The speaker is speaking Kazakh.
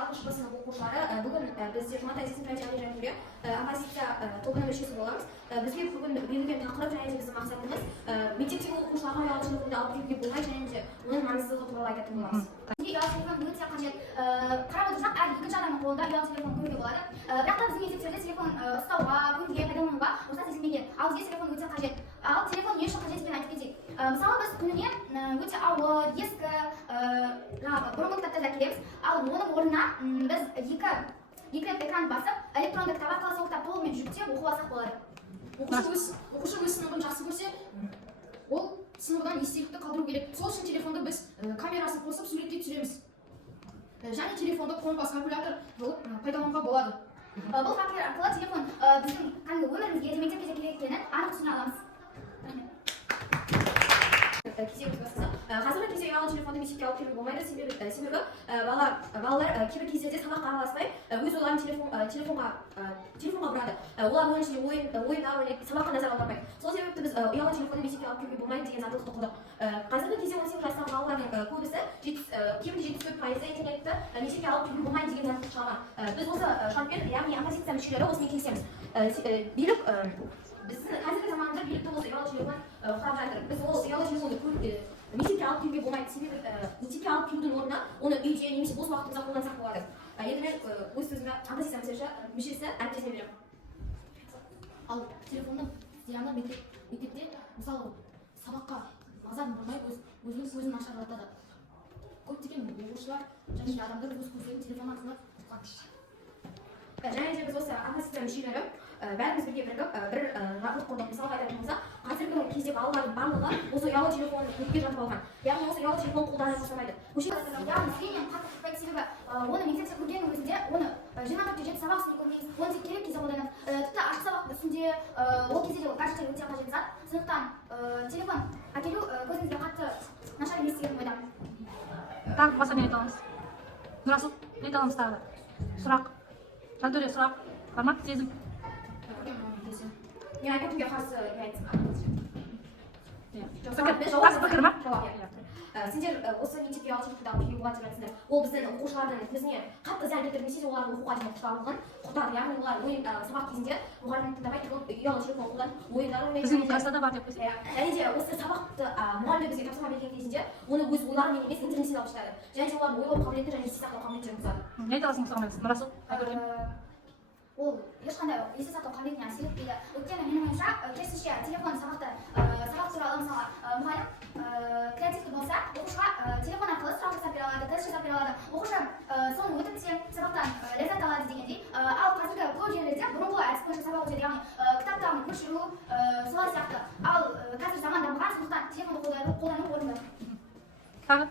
алғашқы сынып оқушылары, бүгін бізде жұматай децентрализация жөнінде оппозиция тобының мүшесі боламыз. Бізге бүгін берілген тақырып және біздің мақсатымыз мектептегі оқушыларға ұялы телефонды алып келуге болмайды және де оның маңыздылығы туралы айтатын боламыз. Ұялы телефон өте қажет. Қарап отырсақ, әр екінші адамның қолында ұялы телефон көруге болады. Бірақ та біздің мектептерде телефон ұстауға, көруге, пайдалануға рұқсат етілмеген. Ал бізге телефон өте қажет. Ал телефон не үшін қажет екенін айтып кетейік. Мысалы біз күніне өте ауыр, ескі бұрынғы кітаптарды әкелеміз. Ал оның орнына біз екі рет экран басып, электронды кітап арқылы сол кітап толығымен жүктеп оқып алсақ болады. Оқушы өз сыныбын жақсы көрсе, ол сыныбынан естелікті қалдыру керек. Сол үшін телефонды біз камерасын қосып суретке түсіреміз. Және телефонды компас, калькулятор болып пайдалануға болады. Бұл фактілер арқылы телефон біздің өмірімізге, мектепке керек екенін анық түсіне аламыз. Қазіргі кезде ұялы телефонды мектепке алып келуге болмайды, себебі балалар кейбір кездерде сабаққа араласпай өз ойларын телефонға бұрады. Олар оның ішінде ойындар ойнайды, сабаққа назар аудармайды. Сол себепті біз ұялы телефонды мектепке алып келуге болмайды деген заңдылықты құрдық. Қазіргі кезде 18 жастағы балалардың көбісі, кемінде 74% интернетті мектепке алып келуге болмайды деген заңдылықты шығарған. Біз осы шартпен, яғни оппозиция мүшелері осымен келісеміз. Билік біздің қазіргі заманда билікті осы ұялы телефон құрап жатыр. Біз ол ұялы телефонды мектепке алып келуге болмайды, себебі мектепке алып келудің орнына оны үйде немесе бос уақытымызда қолдансақ болады. Енді мен өз сөзімді оппозиция мүшесі әріптесіме беремін. Ал телефонның зияны мектепте, мысалы, сабаққа назарын бұрмай өзінің көзін нашарлатады. Көптеген оқушылар және де адамдар өз көздерін телефон арқылы тұтқан. Және де біз осы оппозиция мүшелері бәріміз бірге бірігіп бір рапорт құрдық. Мысалға айтатын болсақ, қазіргі кезде балалардың барлығы осы ұялы телефонды көзге жатып алған. Яғни осы ұялы телефон қолдана бастамайды. Яғни сенен қатты қақпайды, себебі оны мектепте көргеннің өзінде оны 24/7 сабақ үстінде көрмейміз, оны тек керек кезде қолданамыз. Тіпті ашық сабақ үстінде ол кезде де гаджеттер өте қажет зат. Сондықтан телефон әкелу көзімізге қатты нашар емес деген ойдамын. Тағы басқа не айта аламыз? Нұрасыл, не айта аламыз тағы да? Сұрақ. Жантөре, сұрақ бар ма? Сезім. Мен айтатынға қарсы не айтсам? Пікір ма? Сендер осы мектепке ұялы телефонды алып келуге болады деп жатсыңдар. Ол біздің оқушылардың көзіне қатты зиян келтірмесе де олардың оқуға деген құштарлығын құртады. Яғни олар сабақ кезінде мұғалімді тыңдамай тұрып ұялы телефон қолданып ойындар ойнайды. Біздің класста да бар деп қойсай. Және де осы сабақты мұғалім бізге тапсырма берген кезінде оны өз ойларымен емес интернеттен алып шығады. Және де олардың ойлау қабілеті және есте сақтау қабілеттерін бұзады. Не айта аласың осыған Нұрасыл? Ол ешқандай есте сақтау қабілетіне әсер етпейді. Өйткені менің ойымша, керісінше телефон сабақ туралы мысалы мұғалім креативті болса, оқушыға телефон арқылы сұрақ жасап бере алады, тест жасап бере алады. Оқушы соны өтіп сабақтан ләззат алады дегендей. Ал қазіргі көп жерлерде бұрынғы әдіс бойынша сабақ өтеді, яғни кітаптарын көшіру солай сияқты. Ал қазір заман дамыған, сондықтан телефонды қолдану орынды. Тағы